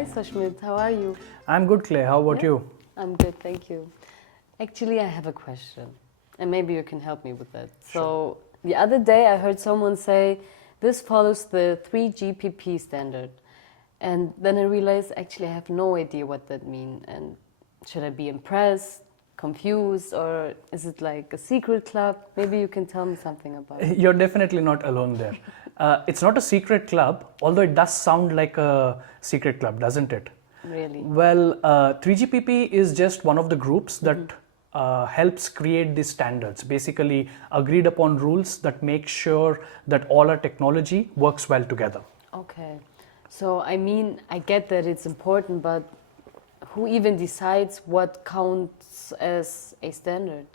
Hi, Sashmit. How are you? I'm good, Clay. How about you? I'm good, thank you. Actually, I have a question, and maybe you can help me with that. So, the other day I heard someone say this follows the 3GPP standard, and then I realized actually I have no idea what that means. And should I be impressed, confused, or is it like a secret club? Maybe you can tell me something about it. You're definitely not alone there. It's not a secret club, although it does sound like a secret club, doesn't it? Really? Well, 3GPP is just one of the groups that helps create these standards, basically agreed upon rules that make sure that all our technology works well together. Okay. So, I mean, I get that it's important, but who even decides what counts as a standard?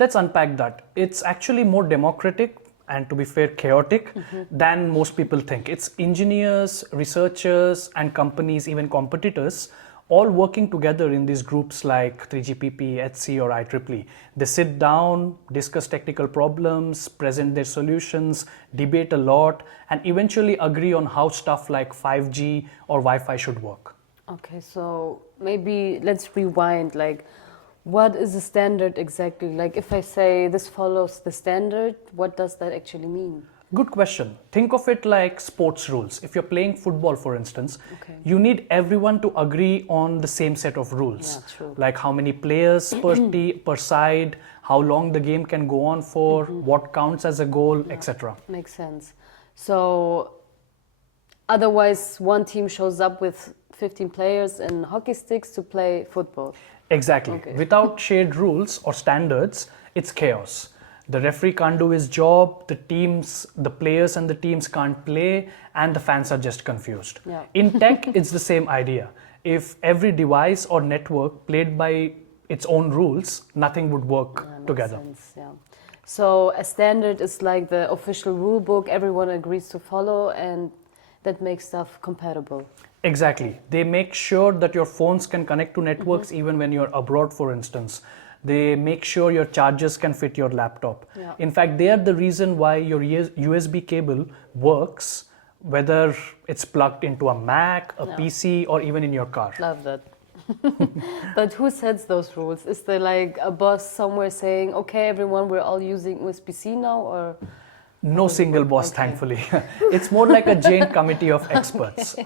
Let's unpack that. It's actually more democratic and, to be fair, chaotic than most people think. It's engineers, researchers, and companies, even competitors, all working together in these groups like 3GPP, HC, or IEEE. They sit down, discuss technical problems, present their solutions, debate a lot, and eventually agree on how stuff like 5G or Wi-Fi should work. Okay, so maybe let's rewind. Like, what is a standard exactly? Like, if I say this follows the standard, what does that actually mean? Good question. Think of it like sports rules. If you're playing football, for instance, Okay. you need everyone to agree on the same set of rules. Yeah, true. Like how many players per side, how long the game can go on for, what counts as a goal, etc. Makes sense. So, otherwise, one team shows up with 15 players and hockey sticks to play football. Exactly. Okay. Without shared rules or standards, it's chaos. The referee can't do his job, the players and the teams can't play, and the fans are just confused. Yeah. In tech, it's the same idea. If every device or network played by its own rules, nothing would work Makes together. sense, yeah. So, a standard is like the official rule book everyone agrees to follow, and that makes stuff compatible. Exactly. They make sure that your phones can connect to networks even when you're abroad, for instance. They make sure your chargers can fit your laptop. Yeah. In fact, they are the reason why your USB cable works, whether it's plugged into a Mac, a PC, or even in your car. Love that. But who sets those rules? Is there like a boss somewhere saying, okay, everyone, we're all using USB-C now, or? No single boss, thankfully. It's more like a giant committee of experts.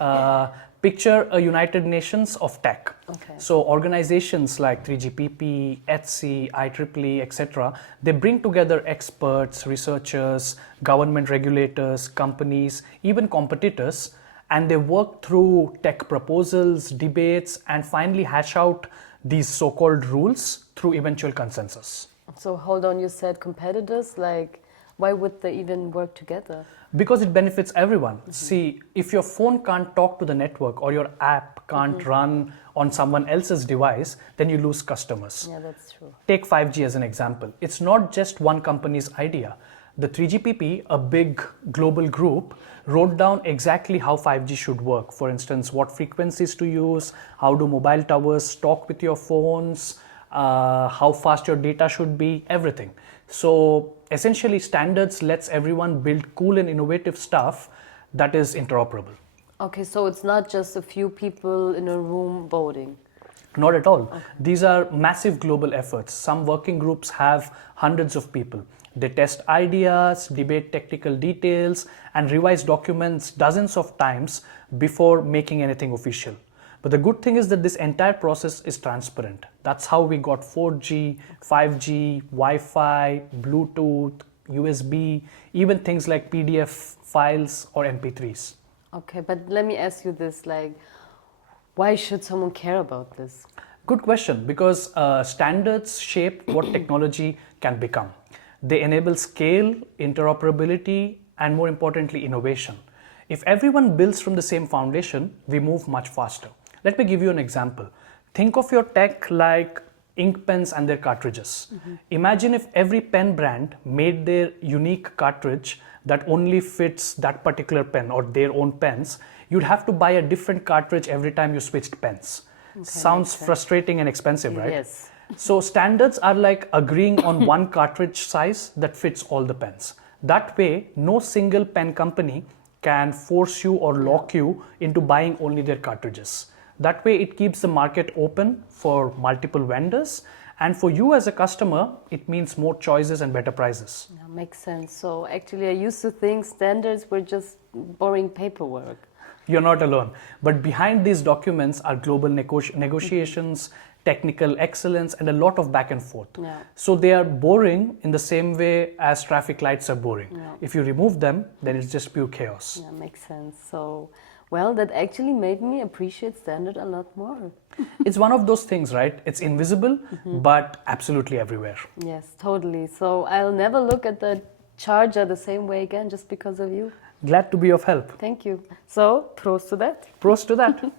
Picture a United Nations of tech. Okay. So organizations like 3GPP, HC, IEEE, etc., they bring together experts, researchers, government regulators, companies, even competitors, and they work through tech proposals, debates, and finally hash out these so-called rules through eventual consensus. So hold on, you said competitors, like why would they even work together? Because it benefits everyone. See, if your phone can't talk to the network or your app can't run on someone else's device, then you lose customers. Yeah, that's true. Take 5G as an example. It's not just one company's idea. The 3GPP, a big global group, wrote down exactly how 5G should work. For instance, what frequencies to use, how do mobile towers talk with your phones, how fast your data should be, everything. So essentially, standards lets everyone build cool and innovative stuff that is interoperable. Okay, so it's not just a few people in a room voting. Not at all. These are massive global efforts. Some working groups have hundreds of people. They test ideas, debate technical details, and revise documents dozens of times before making anything official. But the good thing is that this entire process is transparent. That's how we got 4G, 5G, Wi-Fi, Bluetooth, USB, even things like PDF files or MP3s. Okay, but let me ask you this, like, why should someone care about this? Good question, because standards shape what technology can become. They enable scale, interoperability, and more importantly, innovation. If everyone builds from the same foundation, we move much faster. Let me give you an example. Think of your tech like ink pens and their cartridges. Imagine if every pen brand made their unique cartridge that only fits that particular pen or their own pens. You'd have to buy a different cartridge every time you switched pens. Sounds frustrating and expensive, right? Yes. So standards are like agreeing on one cartridge size that fits all the pens. That way, no single pen company can force you or lock you into buying only their cartridges. That way, it keeps the market open for multiple vendors. And for you as a customer, it means more choices and better prices. Yeah, makes sense. So actually, I used to think standards were just boring paperwork. You're not alone. But behind these documents are global negotiations, technical excellence, and a lot of back and forth. Yeah. So they are boring in the same way as traffic lights are boring. Yeah. If you remove them, then it's just pure chaos. Yeah, makes sense. So, well, that actually made me appreciate standard a lot more. It's one of those things, right? It's invisible, but absolutely everywhere. Yes, totally. So I'll never look at the charger the same way again just because of you. Glad to be of help. Thank you. So, prost to that. Prost to that.